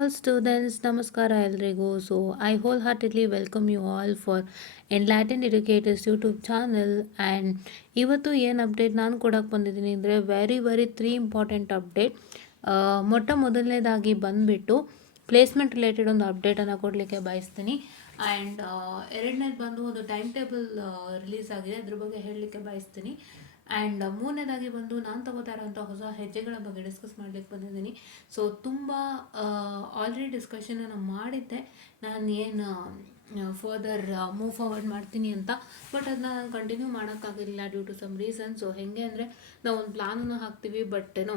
All students, Namaskara ಎಲ್ರಿಗೂ. So I wholeheartedly welcome you all for Enlightened Educators YouTube channel. And ಇವತ್ತು ಏನು update ನಾನು ಕೊಡೋಕ್ಕೆ ಬಂದಿದ್ದೀನಿ ಅಂದರೆ ವೆರಿ 3 ಇಂಪಾರ್ಟೆಂಟ್ ಅಪ್ಡೇಟ್. ಮೊದಲನೇದಾಗಿ ಬಂದುಬಿಟ್ಟು ಪ್ಲೇಸ್ಮೆಂಟ್ ರಿಲೇಟೆಡ್ ಒಂದು ಅಪ್ಡೇಟನ್ನು ಕೊಡಲಿಕ್ಕೆ ಬಯಸ್ತೀನಿ. ಆ್ಯಂಡ್ ಎರಡನೇದು ಬಂದು ಒಂದು ಟೈಮ್ ಟೇಬಲ್ ರಿಲೀಸ್ ಆಗಿದೆ, ಅದ್ರ ಬಗ್ಗೆ ಹೇಳಲಿಕ್ಕೆ ಬಯಸ್ತೀನಿ. ಆ್ಯಂಡ್ ಮೂರನೇದಾಗಿ ಬಂದು ನಾನು ತಗೋತಾ ಇರೋಂಥ ಹೊಸ ಹೆಜ್ಜೆಗಳ ಬಗ್ಗೆ ಡಿಸ್ಕಸ್ ಮಾಡಲಿಕ್ಕೆ ಬಂದಿದ್ದೀನಿ. ಸೊ ತುಂಬ ಆಲ್ರೆಡಿ ಡಿಸ್ಕಷನನ್ನು ಮಾಡಿದ್ದೆ, ನಾನು ಏನು ಫರ್ದರ್ ಮೂವ್ ಫಾರ್ವರ್ಡ್ ಮಾಡ್ತೀನಿ ಅಂತ. ಬಟ್ ಅದನ್ನ ನಾನು ಕಂಟಿನ್ಯೂ ಮಾಡೋಕ್ಕಾಗಿರಲಿಲ್ಲ due to some reason. So ಹೇಗೆ ಅಂದರೆ ನಾವು ಒಂದು ಪ್ಲಾನನ್ನು ಹಾಕ್ತೀವಿ, ಬಟ್ ಏನೋ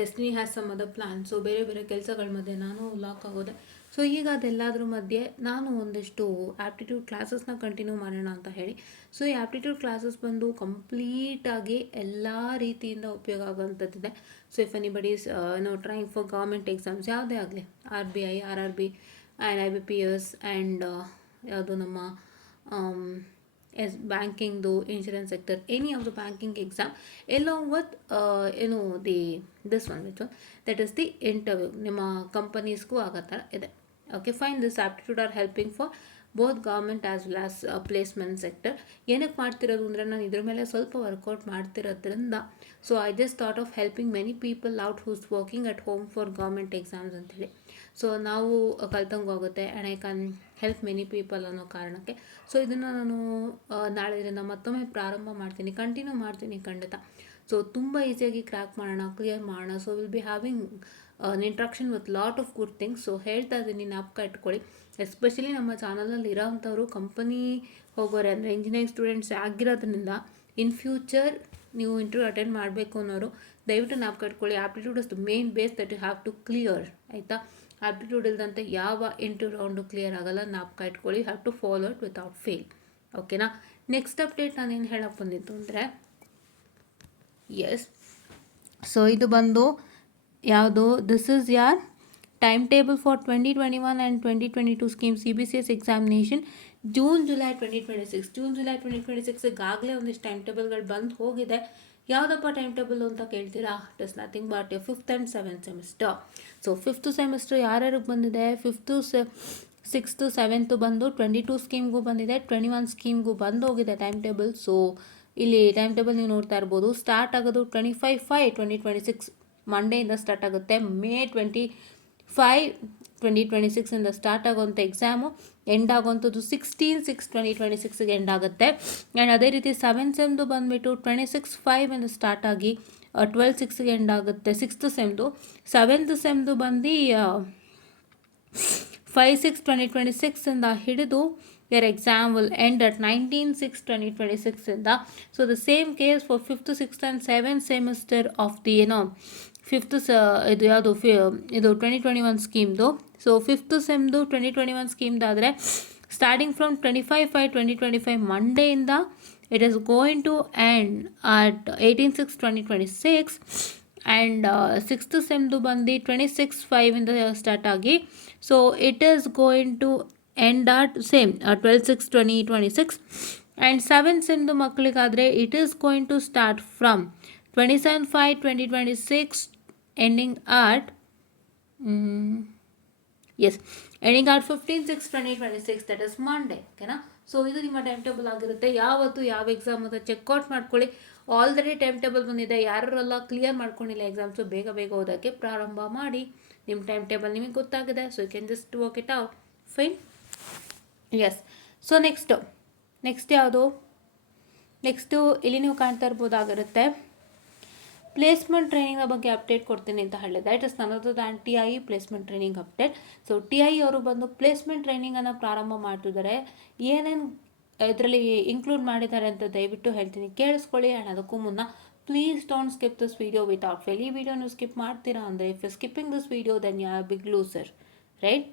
destiny has some other plan. So ಬೇರೆ ಕೆಲಸಗಳ ಮಧ್ಯೆ ನಾನು ಲಾಕ್ ಆಗೋದೆ. ಸೊ ಈಗ ಅದೆಲ್ಲದ್ರ ಮಧ್ಯೆ ನಾನು ಒಂದಿಷ್ಟು ಆ್ಯಪ್ಟಿಟ್ಯೂಡ್ ಕ್ಲಾಸಸ್ನ ಕಂಟಿನ್ಯೂ ಮಾಡೋಣ ಅಂತ ಹೇಳಿ. ಸೊ ಈ ಆ್ಯಪ್ಟಿಟ್ಯೂಡ್ ಕ್ಲಾಸಸ್ ಬಂದು ಕಂಪ್ಲೀಟಾಗಿ ಎಲ್ಲ ರೀತಿಯಿಂದ ಉಪಯೋಗ ಆಗೋವಂಥದ್ದಿದೆ. So if anybody's trying for government exams ಯಾವುದೇ ಆಗಲಿ, RBI, RRB and IBPS and ಯಾವುದು ನಮ್ಮ ಬ್ಯಾಂಕಿಂಗ್ದು, insurance sector, any of the banking exam along with this one that is the interview ನಿಮ್ಮ ಕಂಪನೀಸ್ಗೂ ಆಗೋ ಥರ ಇದೆ. Okay fine. This aptitude are helping for both government as well as placement sector. ಏನಕ್ಕೆ ಮಾಡ್ತಿರೋದು ಅಂದರೆ ನಾನು ಇದ್ರ ಮೇಲೆ ಸ್ವಲ್ಪ ವರ್ಕೌಟ್ ಮಾಡ್ತಿರೋದ್ರಿಂದ. So I just thought of helping many people out who's working at home for government exams ಅಂತೇಳಿ. So ನಾವು ಕಲ್ತಂಗೆ ಹೋಗುತ್ತೆ and I can help many people ಅನ್ನೋ ಕಾರಣಕ್ಕೆ. ಸೊ ಇದನ್ನು ನಾನು ನಾಳೆಯಿಂದ ಮತ್ತೊಮ್ಮೆ ಪ್ರಾರಂಭ ಮಾಡ್ತೀನಿ, ಕಂಟಿನ್ಯೂ ಮಾಡ್ತೀನಿ ಖಂಡಿತ. ಸೊ ತುಂಬ ಈಸಿಯಾಗಿ ಕ್ರ್ಯಾಕ್ ಮಾಡೋಣ, ಕ್ಲಿಯರ್ ಮಾಡೋಣ. So will be having interaction with lot of good things. So ಹೇಳ್ತಾ ಇದ್ದೀನಿ, ಜ್ಞಾಪಕ ಇಟ್ಕೊಳ್ಳಿ. ಎಸ್ಪೆಷಲಿ ನಮ್ಮ ಚಾನಲಲ್ಲಿ ಇರೋವಂಥವ್ರು ಕಂಪನಿ ಹೋಗೋರೆ ಅಂದರೆ ಇಂಜಿನಿಯರಿಂಗ್ ಸ್ಟೂಡೆಂಟ್ಸ್ ಆಗಿರೋದ್ರಿಂದ ಇನ್ ಫ್ಯೂಚರ್ ನೀವು ಇಂಟರ್ವ್ಯೂ ಅಟೆಂಡ್ ಮಾಡಬೇಕು ಅನ್ನೋರು ದಯವಿಟ್ಟು ಜ್ಞಾಪಕ ಇಟ್ಕೊಳ್ಳಿ. Aptitude is the main base that you have to clear. ಆಯಿತಾ? ಆಪ್ಟಿಟ್ಯೂಡ್ ಇಲ್ಲದಂತೆ ಯಾವ ಇಂಟರ್ವ್ಯೂ ರೌಂಡು ಕ್ಲಿಯರ್ ಆಗಲ್ಲ, ಜ್ಞಾಪಕ ಇಟ್ಕೊಳ್ಳಿ. Have to follow it without fail. ಓಕೆನಾ? ನೆಕ್ಸ್ಟ್ ಅಪ್ಡೇಟ್ ನಾನೇನು ಹೇಳಕ್ಕೆ ಬಂದಿತ್ತು ಅಂದರೆ, ಎಸ್, ಸೊ ಇದು ಬಂದು ಯಾವುದು, this is your time table for 2021 and 2022 scheme CBCS examination June July 2026. June July 2026 ಒಂದಿಷ್ಟು ಟೈಮ್ ಟೇಬಲ್ಗಳು ಬಂದು ಹೋಗಿದೆ. ಯಾವುದಪ್ಪ ಟೈಮ್ ಟೇಬಲ್ ಅಂತ ಕೇಳ್ತೀರಾ? It is nothing but 5th and 7th semester. So 5th semester ಯಾರ್ಯಾರಿಗೆ ಬಂದಿದೆ? 5th, 6th, 7th ಬಂದು 22 ಸ್ಕೀಮ್ಗೂ ಬಂದಿದೆ, 21 ಸ್ಕೀಮ್ಗೂ ಬಂದು ಹೋಗಿದೆ ಟೈಮ್ ಟೇಬಲ್. ಸೊ ಇಲ್ಲಿ ಟೈಮ್ ಟೇಬಲ್ ನೀವು ನೋಡ್ತಾ ಇರ್ಬೋದು. ಸ್ಟಾರ್ಟ್ ಆಗೋದು 25/5/2026 ಮಂಡೆಯಿಂದ ಸ್ಟಾರ್ಟ್ ಆಗುತ್ತೆ. May 25, 2026 ಇಂದ ಸ್ಟಾರ್ಟ್ ಆಗುವಂಥ ಎಕ್ಸಾಮು ಎಂಡ್ ಆಗುವಂಥದ್ದು 16/6/2026ಗೆ ಎಂಡ್ ಆಗುತ್ತೆ. ಆ್ಯಂಡ್ ಅದೇ ರೀತಿ 7th ಸೆಮ್ದು ಬಂದುಬಿಟ್ಟು 26/5 ಇಂದ ಸ್ಟಾರ್ಟ್ ಆಗಿ 12/6ಗೆ ಎಂಡ್ ಆಗುತ್ತೆ 6th ಸೆಮ್ದು. 7th ಸೆಮ್ದು ಬಂದು 5/6/2026 ಇಂದ ಹಿಡಿದು your exam will end at 19/6/2026 ಇಂದ. So the same case for 5th, 6th and 7th semester of the fifth ಇದು ಯಾವುದು ಇದು 2021 ಸ್ಕೀಮ್ದು. ಸೊ 5th ಸೆಮ್ದು 2021 ಸ್ಕೀಮ್ದಾದರೆ ಸ್ಟಾರ್ಟಿಂಗ್ ಫ್ರಮ್ 25/5/2025 ಮಂಡೆಯಿಂದ it is going to end at 18/6/2026. And 6th ಸೆಮ್ದು ಬಂದು 26/5 ಇಂದ ಸ್ಟಾರ್ಟ್ ಆಗಿ so it is going to end at same 12/6/2026. And 7th ಸೆಮ್ದು ಮಕ್ಕಳಿಗಾದರೆ it is going to start from 27/5/2026 ending at ending at 15/6/2026, that is Monday. ಓಕೆನಾ? So ಇದು ನಿಮ್ಮ time table ಆಗಿರುತ್ತೆ. ಯಾವತ್ತು ಯಾವ ಎಕ್ಸಾಮ್ ಅಂತ ಚೆಕ್ಔಟ್ ಮಾಡ್ಕೊಳ್ಳಿ. ಆಲ್ರೆಡಿ ಟೈಮ್ ಟೇಬಲ್ ಬಂದಿದೆ, ಯಾರೆಲ್ಲ ಕ್ಲಿಯರ್ ಮಾಡ್ಕೊಂಡಿಲ್ಲ ಎಕ್ಸಾಮ್ಸು ಬೇಗ ಓದೋಕ್ಕೆ ಪ್ರಾರಂಭ ಮಾಡಿ. ನಿಮ್ಮ ಟೈಮ್ ಟೇಬಲ್ ನಿಮಗೆ ಗೊತ್ತಾಗಿದೆ. So you can just work it out. Fine. Yes. So next ಯಾವುದು? ನೆಕ್ಸ್ಟು ಇಲ್ಲಿ ನೀವು ಕಾಣ್ತಾ ಇರ್ಬೋದಾಗಿರುತ್ತೆ, ಪ್ಲೇಸ್ಮೆಂಟ್ ಟ್ರೈನಿಂಗ್ ಬಗ್ಗೆ ಅಪ್ಡೇಟ್ ಕೊಡ್ತೀನಿ ಅಂತ ಹೇಳಿದೆ. It is none other than TI placement training update. So TI ಅವರು ಬಂದು ಪ್ಲೇಸ್ಮೆಂಟ್ ಟ್ರೈನಿಂಗನ್ನು ಪ್ರಾರಂಭ ಮಾಡ್ತಿದ್ದಾರೆ. ಏನೇನು ಇದರಲ್ಲಿ ಇನ್ಕ್ಲೂಡ್ ಮಾಡಿದ್ದಾರೆ ಅಂತ ದಯವಿಟ್ಟು ಹೇಳ್ತೀನಿ, ಕೇಳಿಸ್ಕೊಳ್ಳಿ. ಆ್ಯಂಡ್ ಅದಕ್ಕೂ ಮುನ್ನ please don't skip this video without fail. ಈ ವಿಡಿಯೋ ನೀವು ಸ್ಕಿಪ್ ಮಾಡ್ತೀರಾ ಅಂದರೆ if you skipping this video then you are big loser, right?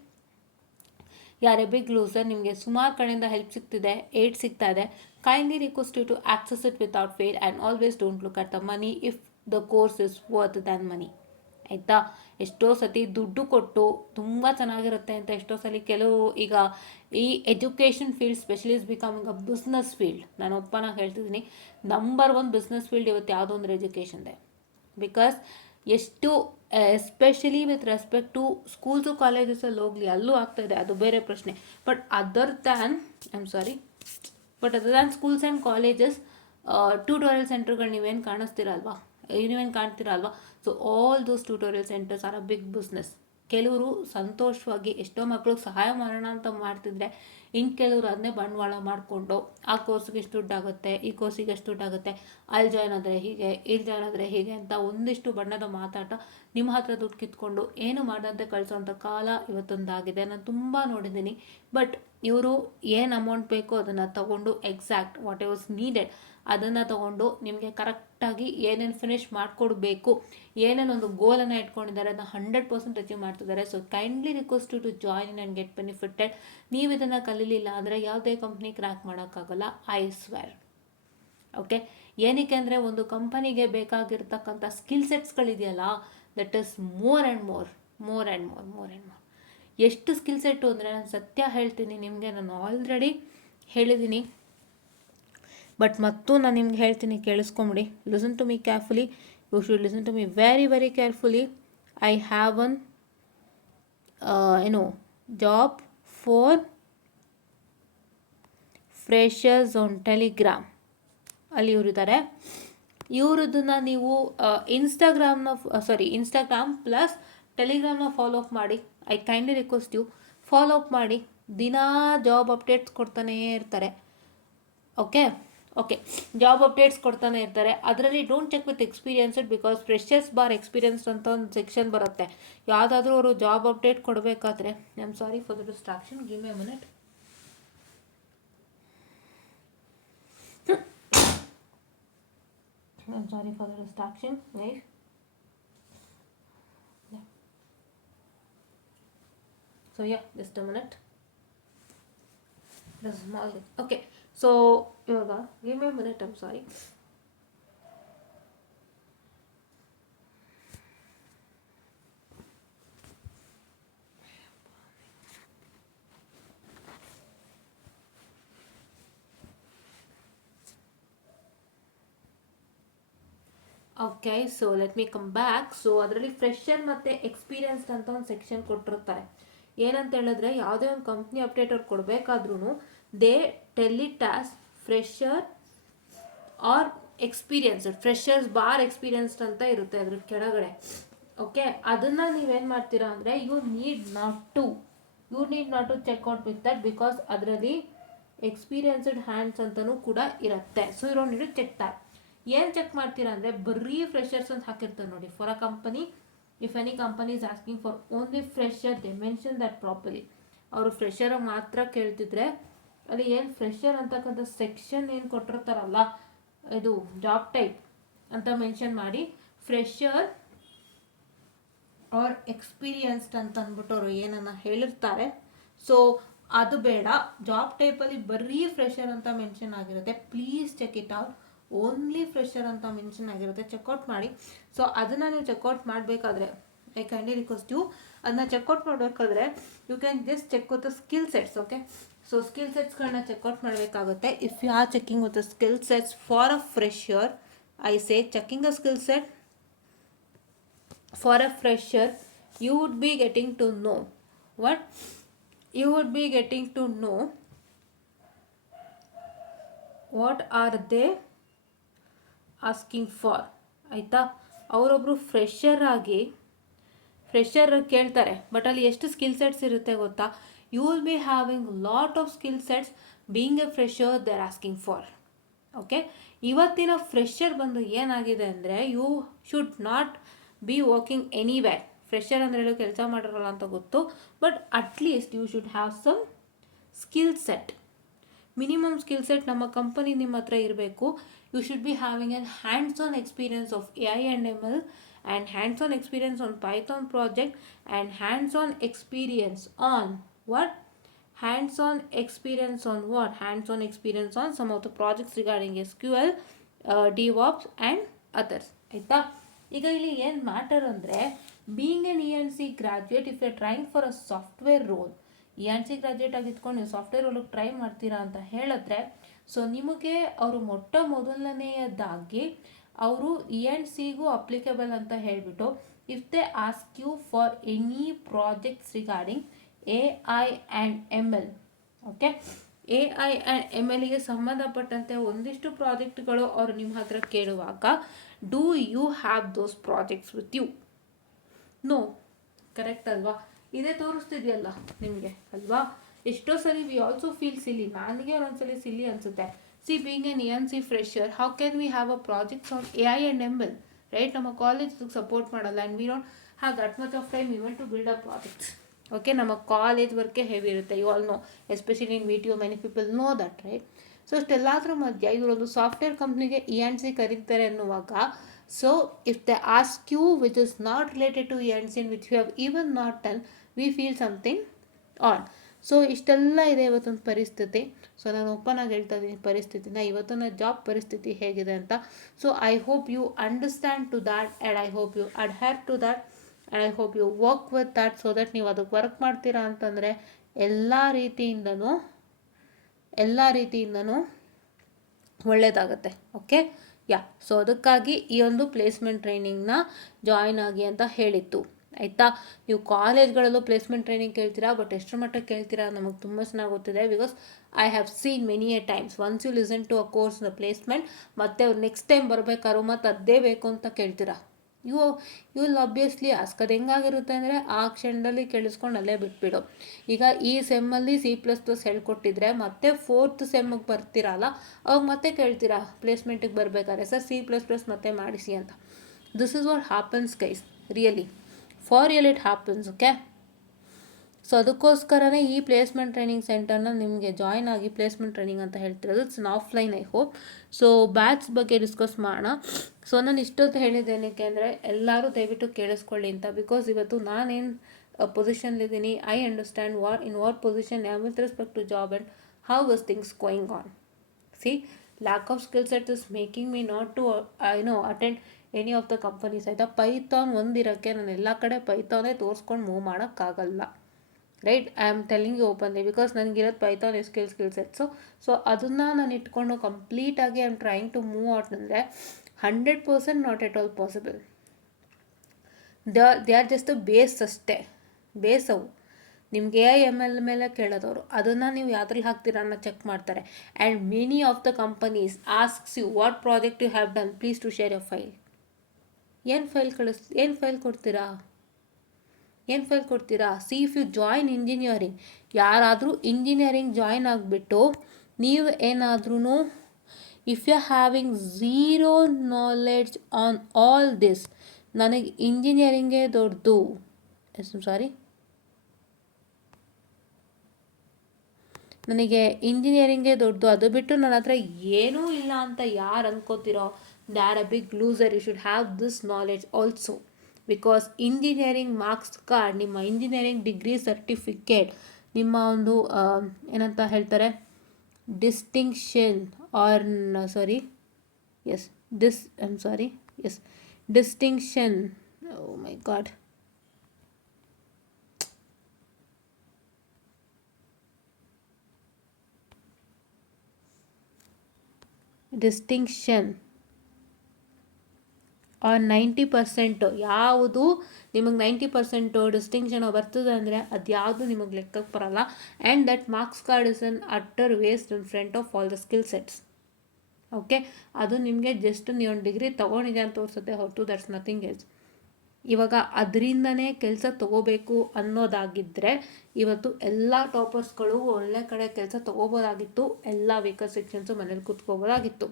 ಯಾರೇ ಬಿಗ್ ಲೂಸರ್. ನಿಮಗೆ ಸುಮಾರು ಕಡೆಯಿಂದ ಹೆಲ್ಪ್ ಸಿಗ್ತಿದೆ, ಏಡ್ ಸಿಗ್ತಾ ಇದೆ. Kindly request you to access it without fail and always don't look at the money if the course is worth than money. ಆಯಿತಾ? ಎಷ್ಟೋ ಸತಿ ದುಡ್ಡು ಕೊಟ್ಟು ತುಂಬ ಚೆನ್ನಾಗಿರುತ್ತೆ ಅಂತ ಎಷ್ಟೋ ಸಲ ಕೆಲವು ಈಗ ಈ education field specially is becoming a business field. ನಾನು ಒಪ್ಪನಾಗಿ ಹೇಳ್ತಿದ್ದೀನಿ, ನಂಬರ್ 1 ಬಿಸ್ನೆಸ್ ಫೀಲ್ಡ್ ಇವತ್ತು ಯಾವುದೋ ಒಂದು ಎಜುಕೇಷನ್ದೆ. ಬಿಕಾಸ್ ಎಷ್ಟು especially with respect to schools ಕಾಲೇಜಸಲ್ಲಿ ಹೋಗಲಿ, ಅಲ್ಲೂ ಆಗ್ತಾಯಿದೆ, ಅದು ಬೇರೆ ಪ್ರಶ್ನೆ. But other than schools and colleges tutorial ಸೆಂಟರ್ಗಳು ನೀವೇನು ಕಾಣಿಸ್ತೀರಲ್ವಾ, ನೀವೇನು ಕಾಣ್ತೀರಲ್ವಾ, so all those tutorial centres are a big business. ಕೆಲವರು ಸಂತೋಷವಾಗಿ ಎಷ್ಟೋ ಮಕ್ಳಿಗೆ ಸಹಾಯ ಮಾಡೋಣ ಅಂತ ಮಾಡ್ತಿದ್ರೆ, ಇನ್ನು ಕೆಲವರು ಅದನ್ನೇ ಬಂಡವಾಳ ಮಾಡಿಕೊಂಡು ಆ ಕೋರ್ಸ್ಗೆ ಎಷ್ಟು ದುಡ್ಡಾಗುತ್ತೆ, ಈ ಕೋರ್ಸಿಗೆ ಎಷ್ಟು ದುಡ್ಡಾಗುತ್ತೆ, ಅಲ್ಲಿ ಜಾಯ್ನ್ ಆದರೆ ಹೀಗೆ, ಇಲ್ಲಿ ಜಾಯ್ನ್ ಆದರೆ ಹೀಗೆ ಅಂತ ಒಂದಿಷ್ಟು ಬಣ್ಣದ ಮಾತಾಟ ನಿಮ್ಮ ಹತ್ರ ದುಡ್ಡು ಕಿತ್ಕೊಂಡು ಏನು ಮಾಡದಂತೆ ಕಳಿಸೋಂಥ ಕಾಲ ಇವತ್ತೊಂದಾಗಿದೆ. ನಾನು ತುಂಬ ನೋಡಿದ್ದೀನಿ. ಬಟ್ ಇವರು ಏನು ಅಮೌಂಟ್ ಬೇಕೋ ಅದನ್ನು ತಗೊಂಡು ಎಕ್ಸಾಕ್ಟ್ ವಾಟ್ ಎವರ್ಸ್ ನೀಡೆಡ್ ಅದನ್ನು ತೊಗೊಂಡು ನಿಮಗೆ ಕರೆಕ್ಟಾಗಿ ಏನೇನು ಫಿನಿಷ್ ಮಾಡಿಕೊಡ್ಬೇಕು, ಏನೇನು ಒಂದು ಗೋಲನ್ನು ಇಟ್ಕೊಂಡಿದ್ದಾರೆ ಅದನ್ನು 100% ಅಚೀವ್ ಮಾಡ್ತಿದ್ದಾರೆ. So kindly request to join and get benefited. ನೀವು ಇದನ್ನು ಕಲೀಲಿಲ್ಲ ಅಂದರೆ ಯಾವುದೇ ಕಂಪ್ನಿ ಕ್ರ್ಯಾಕ್ ಮಾಡೋಕ್ಕಾಗಲ್ಲ, ಐ ಸ್ವೇರ್. ಓಕೆ, ಏನಕ್ಕೆ ಅಂದರೆ ಒಂದು ಕಂಪನಿಗೆ ಬೇಕಾಗಿರ್ತಕ್ಕಂಥ ಸ್ಕಿಲ್ ಸೆಟ್ಸ್ಗಳಿದೆಯಲ್ಲ, that is more and more. ಎಷ್ಟು ಸ್ಕಿಲ್ ಸೆಟ್ಟು ಅಂದರೆ ನಾನು ಸತ್ಯ ಹೇಳ್ತೀನಿ ನಿಮಗೆ, ನಾನು ಆಲ್ರೆಡಿ ಹೇಳಿದ್ದೀನಿ, ಬಟ್ ಮತ್ತು ನಾನು ನಿಮ್ಗೆ ಹೇಳ್ತೀನಿ, ಕೇಳಿಸ್ಕೊಂಬಿಡಿ. Listen to me carefully, you should listen to me very very carefully. I have one job for freshers on Telegram. ಅಲ್ಲಿ ಇವರಿದ್ದಾರೆ. ಇವ್ರದನ್ನು ನೀವು ಇನ್ಸ್ಟಾಗ್ರಾಮ್ ಪ್ಲಸ್ ಟೆಲಿಗ್ರಾಮ್ನ ಫಾಲೋ ಅಪ್ ಮಾಡಿ. I kindly request you, follow up ಮಾಡಿ. ದಿನಾ ಜಾಬ್ ಅಪ್ಡೇಟ್ಸ್ ಕೊಡ್ತಾನೇ ಇರ್ತಾರೆ. Okay, job updates ಕೊಡ್ತಾನೆ ಇರ್ತಾರೆ. ಅದರಲ್ಲಿ don't check with experienced, because freshers bar experienced ಅಂತ ಒಂದು ಸೆಕ್ಷನ್ ಬರುತ್ತೆ. ಯಾವುದಾದ್ರೂ ಅವರು ಜಾಬ್ ಅಪ್ಡೇಟ್ ಕೊಡಬೇಕಾದ್ರೆ, I am sorry for the distraction, give me a minute. I'm sorry for the distraction. Wait. Yeah. So yeah, just a minute. This is small. Okay. So yoga. Give me a minute. I'm sorry. Okay, so let me come back. So ಅದರಲ್ಲಿ fresher ಮತ್ತು experienced ಅಂತ ಒಂದು section ಕೊಟ್ಟಿರ್ತಾರೆ. ಏನಂತ ಹೇಳಿದ್ರೆ, ಯಾವುದೇ ಒಂದು company update ಅವ್ರು ಕೊಡಬೇಕಾದ್ರೂ they tell it as fresher or experienced, freshers bar experienced ಅಂತ ಇರುತ್ತೆ ಅದ್ರ ಕೆಳಗಡೆ. ಓಕೆ, ಅದನ್ನು ನೀವೇನು ಮಾಡ್ತೀರಾ ಅಂದರೆ, you need not to check out with that, because ಅದರಲ್ಲಿ ಎಕ್ಸ್ಪೀರಿಯನ್ಸ್ಡ್ ಹ್ಯಾಂಡ್ಸ್ ಅಂತಲೂ ಕೂಡ ಇರುತ್ತೆ. ಸೊ ಇರೋ ನೀಡು ಚೆಕ್ ದಟ್. ಏನು ಚೆಕ್ ಮಾಡ್ತೀರಾ ಅಂದರೆ, ಬರೀ ಫ್ರೆಷರ್ಸ್ ಅಂತ ಹಾಕಿರ್ತಾರೆ ನೋಡಿ. For a company, if any company is asking for only fresher, they mention that properly. ಅವರು ಫ್ರೆಷರ್ ಮಾತ್ರ ಕೇಳ್ತಿದ್ರೆ, ಅಲ್ಲಿ ಏನು ಫ್ರೆಷರ್ ಅಂತಕ್ಕಂಥ ಸೆಕ್ಷನ್ ಏನು ಕೊಟ್ಟಿರ್ತಾರಲ್ಲ, ಇದು ಜಾಬ್ ಟೈಪ್ ಅಂತ ಮೆನ್ಷನ್ ಮಾಡಿ ಫ್ರೆಷರ್ ಆರ್ ಎಕ್ಸ್ಪೀರಿಯನ್ಸ್ಡ್ ಅಂತ ಅಂದ್ಬಿಟ್ಟು ಅವರು ಏನನ್ನ ಹೇಳಿರ್ತಾರೆ. ಸೊ ಅದು ಬೇಡ. ಜಾಬ್ ಟೈಪಲ್ಲಿ ಬರೀ ಫ್ರೆಷರ್ ಅಂತ ಮೆನ್ಷನ್ ಆಗಿರುತ್ತೆ. Please check it out. Only fresher ಅಂತ ಮೆನ್ಷನ್ ಆಗಿರುತ್ತೆ, ಚೆಕ್ಔಟ್ ಮಾಡಿ. ಸೊ ಅದನ್ನು ನೀವು ಚೆಕ್ಔಟ್ ಮಾಡಬೇಕಾದ್ರೆ, ಐ ಕೈಂಡ್ಲಿ ರಿಕ್ವೆಸ್ಟ್ ಯು, ಅದನ್ನ ಚೆಕ್ಔಟ್ ಮಾಡಬೇಕಾದ್ರೆ you can just check with the skill sets. Okay, so skill ಸೆಟ್ಸ್ಗಳನ್ನ ಚೆಕ್ಔಟ್ ಮಾಡಬೇಕಾಗುತ್ತೆ. If you are checking with the skill sets for a fresher, I say checking a skill set for a fresher, you would be getting to know what you would be getting to know what are they asking for. ಆಯಿತಾ, ಅವರೊಬ್ಬರು fresher ಕೇಳ್ತಾರೆ, but ಅಲ್ಲಿ ಎಷ್ಟು skill sets ಇರುತ್ತೆ ಗೊತ್ತಾ? You will be having lot of skill sets. Being a fresher they are asking for. Okay, ಇವತ್ತಿನ fresher ಬಂದು ಏನಾಗಿದೆ ಅಂದರೆ, you should not be working anywhere. Fresher ಅಂದರೆ ಹೇಳೋ ಕೆಲಸ ಮಾಡಿರಲ್ಲ ಅಂತ ಗೊತ್ತು, but at least you should have some skill set. Minimum skill set ನಮ್ಮ ಕಂಪನಿ ನಿಮ್ಮ ಹತ್ರ ಇರಬೇಕು. You should be having an hands on experience of AI and ML, and hands on experience on Python project, and hands on experience on what? Hands on experience on what? Hands on experience on some of the projects regarding SQL, DevOps and others. ಆಯಿತಾ, ಈಗ ಇಲ್ಲಿ ಏನು matter ಅಂದರೆ, being an ENC graduate, if you trying for a software role, ENC graduate ಆಗಿತ್ಕೊಂಡು ನೀವು software ರೋಲಿಗೆ try ಮಾಡ್ತೀರಾ ಅಂತ ಹೇಳಿದ್ರೆ, ಸೊ ನಿಮಗೆ ಅವರು ಮೊದಲನೆಯದಾಗಿ ಅವರು ENCಗೂ ಅಪ್ಲಿಕೇಬಲ್ ಅಂತ ಹೇಳಿಬಿಟ್ಟು if they ask you for any projects regarding AI and ML, okay, AI and MLಗೆ ಸಂಬಂಧಪಟ್ಟಂತೆ ಒಂದಿಷ್ಟು ಪ್ರಾಜೆಕ್ಟ್ಗಳು ಅವರು ನಿಮ್ಮ ಹತ್ರ ಕೇಳುವಾಗ, do you have those projects with you? No, correct ಅಲ್ವಾ? ಇದೇ ತೋರಿಸ್ತಿದೆಯಲ್ಲ ನಿಮಗೆ ಅಲ್ವಾ? ಎಷ್ಟೋ ಸರಿ ವಿ ಆಲ್ಸೋ ಫೀಲ್ ಸಿಲಿ, ನನಗೆ ಒಂದೊಂದ್ಸಲಿ ಸಿಲಿ ಅನಿಸುತ್ತೆ. See being an ENC fresher, how can we have a projects on AI and ML, right? ನಮ್ಮ ಕಾಲೇಜ್ ಸಪೋರ್ಟ್ ಮಾಡಲ್ಲ and we don't have that much of time even to build a projects. Okay, ನಮ್ಮ college ವರ್ಕೇ heavy ಇರುತ್ತೆ, you all know, especially in VTU many people know that, right? So ಇಷ್ಟೆಲ್ಲದ್ರ ಮಧ್ಯೆ ಇವರೊಂದು software ಕಂಪ್ನಿಗೆ ENC ಕರೀತಾರೆ ಅನ್ನುವಾಗ, so if they ask you which is not related to ENC and which you have even not done, we feel something odd. So ಇಷ್ಟೆಲ್ಲ ಇದೆ ಇವತ್ತೊಂದು ಪರಿಸ್ಥಿತಿ. ಸೊ ನಾನು ಓಪನ್ ಆಗಿ ಹೇಳ್ತಾ ಇದ್ದೀನಿ ಪರಿಸ್ಥಿತಿನ, ಇವತ್ತಿನ ಜಾಬ್ ಪರಿಸ್ಥಿತಿ ಹೇಗಿದೆ ಅಂತ. So I hope you understand to that and I hope you adhere to that and I hope you work with that, so that ನೀವು ಅದಕ್ಕೆ ವರ್ಕ್ ಮಾಡ್ತೀರಾ ಅಂತಂದರೆ ಎಲ್ಲ ರೀತಿಯಿಂದನೂ ಒಳ್ಳೆಯದಾಗತ್ತೆ. ಓಕೆ, ಯಾ. ಸೊ ಅದಕ್ಕಾಗಿ ಈ ಒಂದು ಪ್ಲೇಸ್ಮೆಂಟ್ ಟ್ರೈನಿಂಗ್ನ ಜಾಯಿನ್ ಆಗಿ ಅಂತ ಹೇಳಿತ್ತು, ಆಯಿತಾ? ನೀವು ಕಾಲೇಜ್ಗಳಲ್ಲೂ ಪ್ಲೇಸ್ಮೆಂಟ್ ಟ್ರೈನಿಂಗ್ ಕೇಳ್ತೀರಾ, ಬಟ್ ಎಷ್ಟರ ಮಟ್ಟಕ್ಕೆ ಕೇಳ್ತೀರಾ ನಮಗೆ ತುಂಬ ಚೆನ್ನಾಗಿ ಗೊತ್ತಿದೆ. Because I have seen many a times, once you listen to a course the placement, ಮತ್ತೆ ಅವ್ರು ನೆಕ್ಸ್ಟ್ ಟೈಮ್ ಬರಬೇಕಾದ್ರು ಮತ್ತು ಅದೇ ಬೇಕು ಅಂತ ಕೇಳ್ತೀರಾ. You will obviously ask. ಅದು ಹೆಂಗಾಗಿರುತ್ತೆ ಅಂದರೆ ಆ ಕ್ಷಣದಲ್ಲಿ ಕೇಳಿಸ್ಕೊಂಡು ಅಲ್ಲೇ ಬಿಟ್ಬಿಡು. ಈಗ ಈ ಸೆಮ್ಮಲ್ಲಿ C++ ಹೇಳ್ಕೊಟ್ಟಿದ್ರೆ ಮತ್ತೆ 4th ಸೆಮ್ಮಿಗೆ ಬರ್ತೀರಲ್ಲ, ಅವಾಗ ಮತ್ತೆ ಕೇಳ್ತೀರಾ ಪ್ಲೇಸ್ಮೆಂಟಿಗೆ ಬರಬೇಕಾದ್ರೆ, ಸರ್ C++ ಮತ್ತೆ ಮಾಡಿಸಿ ಅಂತ. This is what happens guys, really, for real it happens. Okay, so ಅದಕ್ಕೋಸ್ಕರನೇ ಈ ಪ್ಲೇಸ್ಮೆಂಟ್ ಟ್ರೈನಿಂಗ್ ಸೆಂಟರ್ನ ನಿಮಗೆ ಜಾಯ್ನ್ ಆಗಿ ಪ್ಲೇಸ್ಮೆಂಟ್ ಟ್ರೈನಿಂಗ್ ಅಂತ ಹೇಳ್ತಿರೋದು. It's an offline, I hope. So batch ಬಗ್ಗೆ ಡಿಸ್ಕಸ್ ಮಾಡೋಣ. ಸೊ ನಾನು ಇಷ್ಟೊತ್ತು ಹೇಳಿದ್ದೇನಕ್ಕೆ ಅಂದರೆ ಎಲ್ಲರೂ ದಯವಿಟ್ಟು ಕೇಳಿಸ್ಕೊಳ್ಳಿ ಅಂತ. ಬಿಕಾಸ್ ಇವತ್ತು ನಾನೇನು ಪೊಸಿಷನ್ಲಿದ್ದೀನಿ, I understand what position I am with respect to job and how was things going on. See, lack of skill set is making me not to attend any of the companies, ಆಯಿತಾ? Python ಒಂದಿರೋಕ್ಕೆ ನಾನು ಎಲ್ಲ ಕಡೆ ಪೈಥಾನೇ ತೋರಿಸ್ಕೊಂಡು move ಮಾಡೋಕ್ಕಾಗಲ್ಲ, right? I am telling you openly, because ನನಗಿರೋದು Python skill sets. So ಅದನ್ನು ನಾನು ಇಟ್ಕೊಂಡು ಕಂಪ್ಲೀಟಾಗಿ I am trying to move out ಅಂದರೆ 100% not at all possible. They are just base ಅಷ್ಟೇ, ಬೇಸ್ ಅವು. ನಿಮ್ಗೆ AI/ML ಮೇಲೆ ಕೇಳೋದವರು, ಅದನ್ನು ನೀವು ಯಾವ್ದ್ರಲ್ಲಿ ಹಾಕ್ತೀರಾ ಅನ್ನೋ ಚೆಕ್ ಮಾಡ್ತಾರೆ. And many of the companies asks you what project you have done, please to share your file. ಏನು ಫೈಲ್ ಕೊಡ್ತೀರಾ? See, if you join engineering, ಯಾರಾದರೂ ಇಂಜಿನಿಯರಿಂಗ್ ಜಾಯಿನ್ ಆಗಿಬಿಟ್ಟು ನೀವು ಏನಾದ್ರೂ if you having zero knowledge on all this, ನನಗೆ ಇಂಜಿನಿಯರಿಂಗೇ ದೊಡ್ಡದು, ಅದು ಬಿಟ್ಟು ನನ್ನ ಹತ್ರ ಏನೂ ಇಲ್ಲ ಅಂತ ಯಾರು ಅನ್ಕೋತಿರೋ, they are a big loser. You should have this knowledge also. Because engineering marks card, ನಿಮ್ಮ ಇಂಜಿನಿಯರಿಂಗ್ ಡಿಗ್ರಿ ಸರ್ಟಿಫಿಕೇಟ್, ನಿಮ್ಮ ಒಂದು ಏನಂತ ಹೇಳ್ತಾರೆ, distinction or distinction, oh my god, distinction or 90%, ಯಾವುದು ನಿಮಗೆ 90% ಡಿಸ್ಟಿಂಕ್ಷನ್ ಬರ್ತದೆ ಅಂದರೆ ಅದು ಯಾವುದು ನಿಮಗೆ ಲೆಕ್ಕಕ್ಕೆ ಬರಲ್ಲ. And that marks card is an utter waste in front of all the skill sets. Okay, ಅದು ನಿಮಗೆ ಜಸ್ಟ್ ನೀವು ಒಂದು ಡಿಗ್ರಿ ತೊಗೊಂಡಿದೆ ಅಂತ ತೋರಿಸುತ್ತೆ, ಹೊರತು ದಟ್ಸ್ ನಥಿಂಗ್ ಎಲ್ಸ್. ಇವಾಗ ಅದರಿಂದನೇ ಕೆಲಸ ತೊಗೋಬೇಕು ಅನ್ನೋದಾಗಿದ್ದರೆ ಇವತ್ತು ಎಲ್ಲ ಟಾಪರ್ಸ್ಗಳು ಒಳ್ಳೆ ಕಡೆ ಕೆಲಸ ತೊಗೋಬೋದಾಗಿತ್ತು, ಎಲ್ಲ ವೀಕರ್ ಸೆಕ್ಷನ್ಸು ಮನೇಲಿ ಕೂತ್ಕೋಬೋದಾಗಿತ್ತು.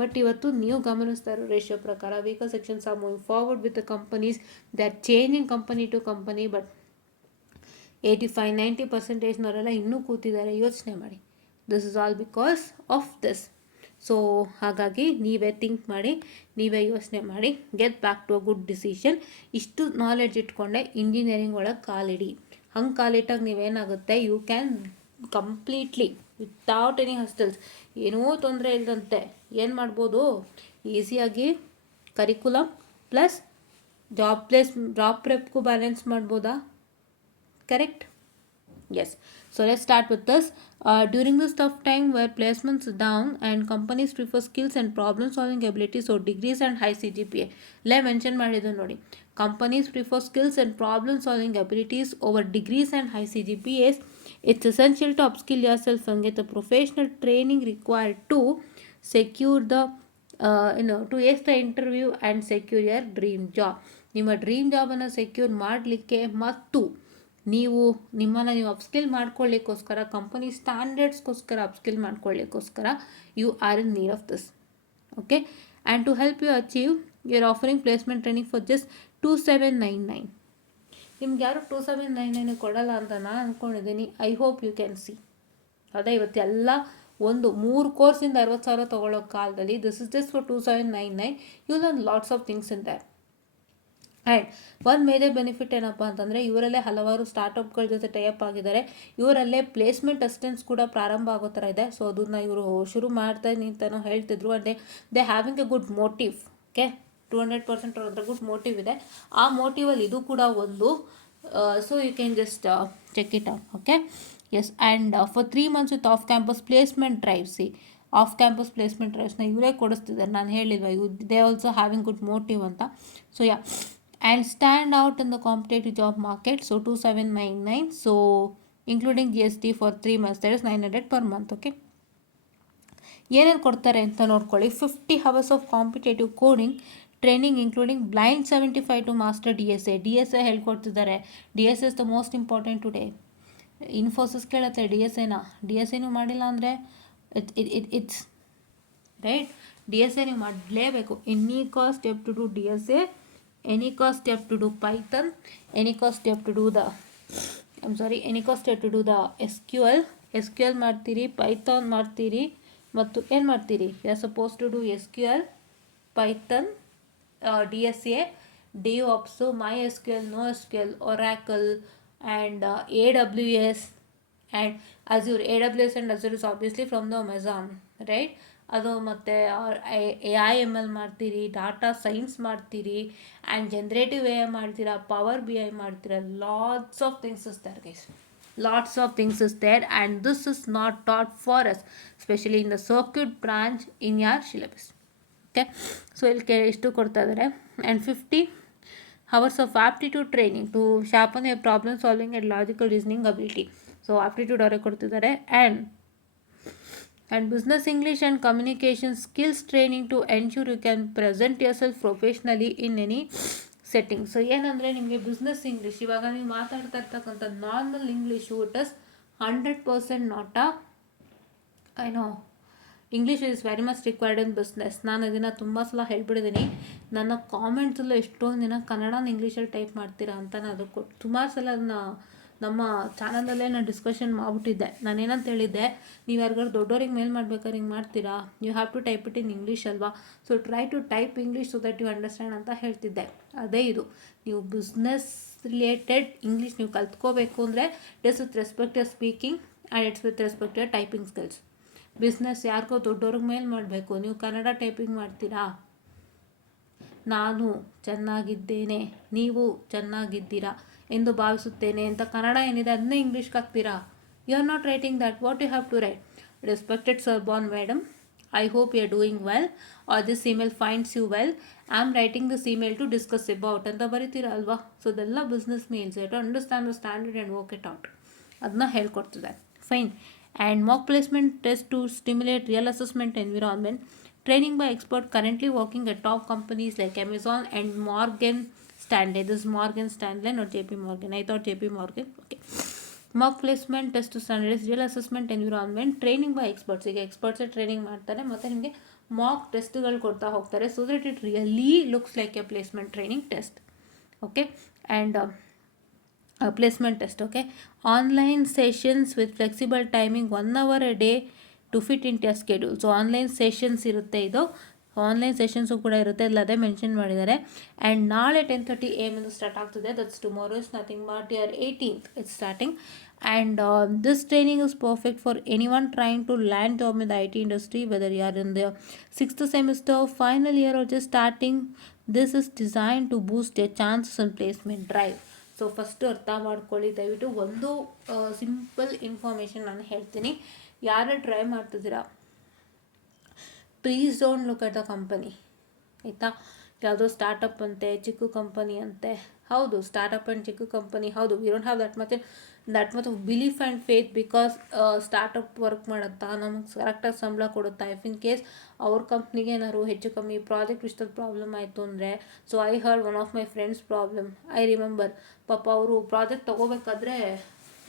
ಬಟ್ ಇವತ್ತು ನೀವು ಗಮನಿಸ್ತಾ ಇರೋ ರೇಷಿಯೋ ಪ್ರಕಾರ weaker sections are moving forward with the companies, they are changing company to company. But 85-90% ಇನ್ನೂ ಕೂತಿದ್ದಾರೆ. ಯೋಚನೆ ಮಾಡಿ, this is all because of this. So ಹಾಗಾಗಿ ನೀವೇ ಥಿಂಕ್ ಮಾಡಿ, ನೀವೇ ಯೋಚನೆ ಮಾಡಿ, get back to a good decision. ಇಷ್ಟು ನಾಲೆಡ್ಜ್ ಇಟ್ಕೊಂಡೆ ಇಂಜಿನಿಯರಿಂಗ್ ಒಳಗೆ ಕಾಲಿಡಿ. ಹಂಗೆ ಕಾಲಿಟ್ಟಾಗ ನೀವೇನಾಗುತ್ತೆ, you can completely without any hostels, ಏನೂ ತೊಂದರೆ ಇಲ್ಲದಂತೆ ಏನು ಮಾಡ್ಬೋದು, ಈಸಿಯಾಗಿ ಕರಿಕ್ಯುಲಮ್ ಪ್ಲಸ್ ಜಾಬ್ ಪ್ರೆಪ್ಗೂ ಬ್ಯಾಲೆನ್ಸ್ ಮಾಡ್ಬೋದಾ? Correct? Yes. So let's start with this. During this tough time where placements down and companies prefer skills and problem solving abilities or degrees and high CGPA, mention ಮಾಡಿದ್ದು ನೋಡಿ. Companies prefer skills and problem solving abilities over degrees and high CGPAs. It's essential to upskill yourself and get the professional training required to secure the to ace the interview and secure your dream job. ನಿಮ್ಮ dream ಜಾಬನ್ನು secure ಮಾಡಲಿಕ್ಕೆ ಮತ್ತು ನಿಮ್ಮನ್ನು upskill ಮಾಡ್ಕೊಳ್ಳಿಕ್ಕೋಸ್ಕರ company ಸ್ಟ್ಯಾಂಡರ್ಡ್ಸ್ಗೋಸ್ಕರ upskill ಮಾಡ್ಕೊಳ್ಳಿಕ್ಕೋಸ್ಕರ you are in need of this. Okay, and to help you achieve you are offering placement training for just 2799. ನಿಮ್ಗೆ ಯಾರು 2799 ಕೊಡಲ್ಲ ಅಂತ ನಾನು ಅಂದ್ಕೊಂಡಿದ್ದೀನಿ. I hope you can see. ಅದೇ ಇವತ್ತೆಲ್ಲ ಒಂದು 3 ಕೋರ್ಸಿಂದ 60,000 ತೊಗೊಳ್ಳೋ ಕಾಲದಲ್ಲಿ this is just for 2799. You learn lots of things in that. And ಒಂದು ಮೇಜರ್ ಬೆನಿಫಿಟ್ ಏನಪ್ಪ ಅಂತಂದರೆ ಇವರಲ್ಲೇ ಹಲವಾರು ಸ್ಟಾರ್ಟಪ್ಗಳ ಜೊತೆ ಟೈಅಪ್ ಆಗಿದ್ದಾರೆ. ಇವರಲ್ಲೇ ಪ್ಲೇಸ್ಮೆಂಟ್ ಅಸಿಸ್ಟೆನ್ಸ್ ಕೂಡ ಪ್ರಾರಂಭ ಆಗೋ ಥರ ಇದೆ. ಸೊ ಅದನ್ನು ಇವರು ಶುರು ಮಾಡ್ತಾ ಅಂತಾನೋ ಹೇಳ್ತಿದ್ರು. And they having A good motive. Okay, 200% ಅವ್ರ ಹತ್ರ ಗುಡ್ ಮೋಟಿವ್ ಇದೆ. ಆ ಮೋಟಿವಲ್ಲಿ ಇದು ಕೂಡ ಒಂದು. So you can just check it out. Okay, yes. And for 3 months with off campus placement drives. Off campus placement ಡ್ರೈವ್ಸ್ನ ಇವರೇ ಕೊಡಿಸ್ತಿದ್ದಾರೆ. ನಾನು ಹೇಳಿಲ್ವ, they also having good motive ಅಂತ. So yeah, and stand out in the competitive job market. So 2799, so including GST for 3 months, that is 900 per month. Okay, ಏನೇನು ಕೊಡ್ತಾರೆ ಅಂತ ನೋಡ್ಕೊಳ್ಳಿ. 50 hours of competitive coding training including blind 75 to master DSA ಹೇಳ್ಕೊಡ್ತಿದ್ದಾರೆ. DSA is the most important today. Infosys ಕೇಳುತ್ತೆ DSAನೂ ಮಾಡಿಲ್ಲ ಅಂದರೆ it's right. DSA ನೀವು ಮಾಡಲೇಬೇಕು. Any cost you have to do DSA. Any cost you have to do Python. Any cost you have to do SQL ಮಾಡ್ತೀರಿ, Python ಮಾಡ್ತೀರಿ, ಮತ್ತು ಏನು ಮಾಡ್ತೀರಿ, you are suppose to do SQL, Python, DSA, DevOps, MySQL, NoSQL, Oracle, and AWS and Azure. AWS and Azure is obviously from the Amazon, right? ಅದು ಮತ್ತು AI/ML ಮಾಡ್ತೀರಿ, data science ಮಾಡ್ತೀರಿ, and generative AI ಮಾಡ್ತೀರಾ, power BI ಮಾಡ್ತೀರಾ. Lots of things is there guys. Lots of things is there and this is not taught for us, specially in the circuit branch in your syllabus. Okay, so ಇಲ್ಲಿ ಎಷ್ಟು ಕೊಡ್ತಾ ಇದ್ದಾರೆ. And 50 hours of aptitude training to sharpen your problem solving and logical reasoning ability. So aptitude ಅವರೇ ಕೊಡ್ತಿದ್ದಾರೆ. and business English and communication skills training to ensure you can present yourself professionally in any setting. So ಏನಂದರೆ ನಿಮಗೆ business English, ಇವಾಗ ನೀವು ಮಾತಾಡ್ತಾ ಇರ್ತಕ್ಕಂಥ normal English, it is 100% not English is very much required in business. ನಾನು ಇದನ್ನು ತುಂಬ ಸಲ ಹೇಳ್ಬಿಟ್ಟಿದ್ದೀನಿ. ನನ್ನ ಕಾಮೆಂಟ್ಸಲ್ಲೂ ಎಷ್ಟೊಂದು ದಿನ ಕನ್ನಡನ ಇಂಗ್ಲೀಷಲ್ಲಿ ಟೈಪ್ ಮಾಡ್ತೀರಾ ಅಂತ ನಾನು ಅದಕ್ಕೆ ಸುಮಾರು ಸಲ ಅದನ್ನ ನಮ್ಮ ಚಾನಲಲ್ಲೇ ನಾನು ಡಿಸ್ಕಷನ್ ಮಾಡಿಬಿಟ್ಟಿದ್ದೆ. ನಾನೇನಂತ ಹೇಳಿದ್ದೆ, ನೀವು ಯಾರಿಗಾರು ದೊಡ್ಡವ್ರಿಗೆ ಮೇಲ್ ಮಾಡ್ಬೇಕಾದ್ರೆ ಹಿಂಗೆ ಮಾಡ್ತೀರಾ, you have to type it in English ಅಲ್ವಾ. So try to type English so that you understand ಅಂತ ಹೇಳ್ತಿದ್ದೆ. ಅದೇ ಇದು, ನೀವು ಬಿಸ್ನೆಸ್ ರಿಲೇಟೆಡ್ ಇಂಗ್ಲೀಷ್ ನೀವು ಕಲ್ತ್ಕೋಬೇಕು ಅಂದರೆ it's with respect your speaking and it's with respect your typing skills. Business ಯಾರಿಗೋ ದೊಡ್ಡವ್ರಿಗೆ ಮೇಲ್ ಮಾಡಬೇಕು, ನೀವು ಕನ್ನಡ ಟೈಪಿಂಗ್ ಮಾಡ್ತೀರಾ, ನಾನು ಚೆನ್ನಾಗಿದ್ದೇನೆ, ನೀವು ಚೆನ್ನಾಗಿದ್ದೀರಾ ಎಂದು ಭಾವಿಸುತ್ತೇನೆ ಅಂತ ಕನ್ನಡ ಏನಿದೆ ಅದನ್ನೇ ಇಂಗ್ಲೀಷ್ಗೆ ಹಾಕ್ತೀರಾ. You are not writing that. What you have to write, respected sir born madam, I hope you are doing well, or this email finds you well, I am writing this email to discuss about ಅಂತ ಬರೀತೀರಾ ಅಲ್ವಾ. So ಅದೆಲ್ಲ business mails to understand the standard and work it out, ಅದನ್ನ ಹೇಳ್ಕೊಡ್ತಿದೆ. Fine. And mock placement test to stimulate real assessment environment. Training by expert currently working at top companies like Amazon and Morgan Stanley. This is Morgan Stanley, not JP Morgan. I thought JP Morgan. Okay. Mock placement test to standardize real assessment environment. Training by experts. ಈಗ ಎಕ್ಸ್ಪರ್ಟ್ಸೇ training ಮಾಡ್ತಾರೆ ಮತ್ತು ನಿಮಗೆ Mach ಟೆಸ್ಟ್ಗಳು ಕೊಡ್ತಾ ಹೋಗ್ತಾರೆ. So that it really looks like A placement training test. Okay, and placement test. Okay, online sessions with flexible timing 1 hour a day to fit into your schedule. So online sessions ಇರುತ್ತೆ, ಇದು online sessions ಕೂಡ ಇರುತ್ತೆ, ಅಲ್ಲದೆ mention ಮಾಡಿದ್ದಾರೆ. And ನಾಳೆ 10:30 AM start ಆಗ್ತಿದೆ. That's tomorrow, is nothing but your 18th it's starting. And this training is perfect for any one trying to land job in the IT industry, whether you are in the 6th semester, final year or just starting. This is designed to boost your chances in placement drive. So first ಅರ್ಥ ಮಾಡ್ಕೊಳ್ಳಿ ದಯವಿಟ್ಟು. ಒಂದು simple information ನಾನು ಹೇಳ್ತೀನಿ. ಯಾರು try ಮಾಡ್ತಿದ್ದೀರಾ, please don't look at the company, ಆಯಿತಾ. ಯಾವುದೋ ಸ್ಟಾರ್ಟಪ್ ಅಂತೆ, ಚಿಕ್ಕ ಕಂಪನಿ ಅಂತೆ. ಹೌದು, ಸ್ಟಾರ್ಟಪ್ ಆ್ಯಂಡ್ ಚಿಕ್ಕ ಕಂಪನಿ, ಹೌದು, V don't have that much of belief and faith, because startup work ಮಾಡುತ್ತಾ, ನಮಗೆ ಕರೆಕ್ಟಾಗಿ ಸಂಬಳ ಕೊಡುತ್ತಾ. ಇಫ್ ಇನ್ ಕೇಸ್ ಅವ್ರ ಕಂಪ್ನಿಗೆ ಏನಾದ್ರು ಹೆಚ್ಚು ಕಮ್ಮಿ ಪ್ರಾಜೆಕ್ಟ್ ವಿಷಯದಲ್ಲಿ ಪ್ರಾಬ್ಲಮ್ ಆಯಿತು ಅಂದರೆ, so I heard one of my friends problem. I remember, ಪಾಪ ಅವರು ಪ್ರಾಜೆಕ್ಟ್ ತೊಗೋಬೇಕಾದ್ರೆ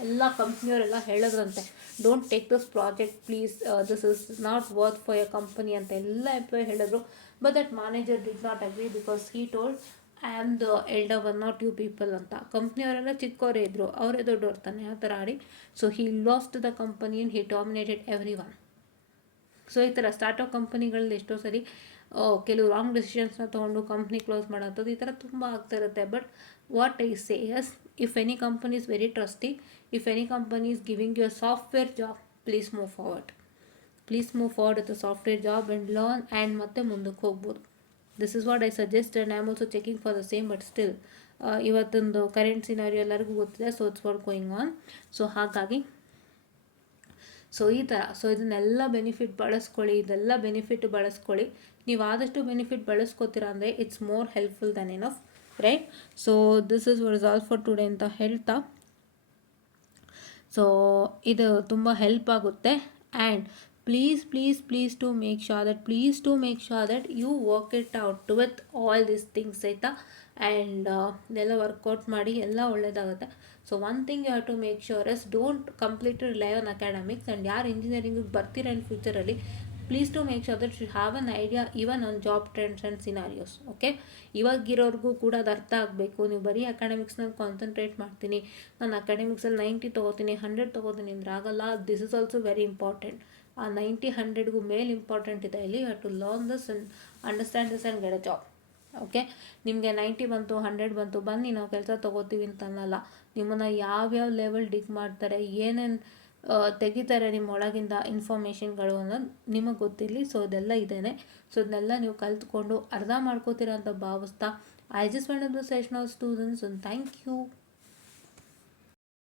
ಎಲ್ಲ ಕಂಪ್ನಿಯವರೆಲ್ಲ ಹೇಳಿದ್ರಂತೆ, don't take this project please, this is not worth for your company ಅಂತ ಎಲ್ಲ ಎಂಪ್ಲಾಯ್ ಹೇಳಿದ್ರು. But that manager did not agree, because he told I am the elder one not you people ಅಂತ. ಕಂಪ್ನಿಯವರೆಲ್ಲ ಚಿಕ್ಕವರೇ ಇದ್ದರು, ಅವರೇ ದೊಡ್ಡವ್ರು ತಾನೆ, ಆ ಥರ ಆಡಿ. So he lost the company and he dominated every one. So ಈ ಥರ ಸ್ಟಾರ್ಟಪ್ ಕಂಪನಿಗಳಲ್ಲಿ ಎಷ್ಟೋ ಸರಿ ಕೆಲವು ರಾಂಗ್ ಡಿಸಿಷನ್ಸ್ನ ತೊಗೊಂಡು ಕಂಪ್ನಿ ಕ್ಲೋಸ್ ಮಾಡೋಂಥದ್ದು ಈ ಥರ ತುಂಬ ಆಗ್ತಾ ಇರುತ್ತೆ. But what I say is, if any company is very trusty, if any company is giving you a software job, please move forward. Please move forward with a software job and learn, and ಮತ್ತೆ ಮುಂದಕ್ಕೆ ಹೋಗ್ಬೋದು. This is what I suggest, and I am also checking for the same. But still ಇವತ್ತೊಂದು current scenario ಎಲ್ಲರಿಗೂ ಗೊತ್ತಿದೆ. So it's what going on. So ಹಾಗಾಗಿ so ಈ ಥರ, so ಇದನ್ನೆಲ್ಲ ಬೆನಿಫಿಟ್ ಬಳಸ್ಕೊಳ್ಳಿ. ನೀವು ಆದಷ್ಟು ಬೆನಿಫಿಟ್ ಬಳಸ್ಕೋತೀರಾ ಅಂದರೆ it's more helpful than enough, right? So this is what is all for today ಅಂತ ಹೇಳ್ತಾ, ಸೊ ಇದು ತುಂಬ ಹೆಲ್ಪ್ ಆಗುತ್ತೆ. And please to make sure that you work it out with all these things, ಆಯಿತಾ? And ಇದೆಲ್ಲ work out ಮಾಡಿ, ಎಲ್ಲ ಒಳ್ಳೆಯದಾಗುತ್ತೆ. So one thing you have to make sure is don't completely rely on academics. And ಯಾರು ಇಂಜಿನಿಯರಿಂಗಿಗೆ ಬರ್ತೀರ in ಫ್ಯೂಚರಲ್ಲಿ, please to make sure that you have an idea even on job trends and scenarios. Okay, ಇವಾಗಿರೋರ್ಗೂ ಕೂಡ ಅದು ಅರ್ಥ ಆಗಬೇಕು. ನೀವು ಬರೀ ಅಕಾಡೆಮಿಕ್ಸ್ನಲ್ಲಿ ಕಾನ್ಸಂಟ್ರೇಟ್ ಮಾಡ್ತೀನಿ, ನಾನು ಅಕಾಡೆಮಿಕ್ಸಲ್ಲಿ 90 ತೊಗೋತೀನಿ, 100 ತೊಗೋತೀನಿ ಅಂದರೆ ಆಗಲ್ಲ. This is also very important. ಆ 90, 100ಗೂ ಮೇಲೆ ಇಂಪಾರ್ಟೆಂಟ್ ಇದೆ ಇಲ್ಲಿ. You have to learn this and understand this and get a job. Okay, ನಿಮಗೆ 90 ಬಂತು, 100 ಬಂತು, ಬನ್ನಿ ನಾವು ಕೆಲಸ ತೊಗೋತೀವಿ ಅಂತ ಅನ್ನಲ್ಲ. ನಿಮ್ಮನ್ನು ಯಾವ್ಯಾವ ಲೆವೆಲ್ ಡಿಗ್ ಮಾಡ್ತಾರೆ, ಏನೇನು ತೆಗಿತಾರೆ ನಿಮ್ಮ ಒಳಗಿಂದ ಇನ್ಫಾರ್ಮೇಷನ್ಗಳು ಅನ್ನೋದು ನಿಮಗೆ ಗೊತ್ತಿರಲಿ. ಸೊ ಇದೆಲ್ಲ ಇದೇನೆ. ಸೊ ಇದನ್ನೆಲ್ಲ ನೀವು ಕಲ್ತ್ಕೊಂಡು ಅರ್ಥ ಮಾಡ್ಕೋತೀರ ಅಂತ ಭಾವಿಸ್ತಾ, I just want to suggest all students, and thank you.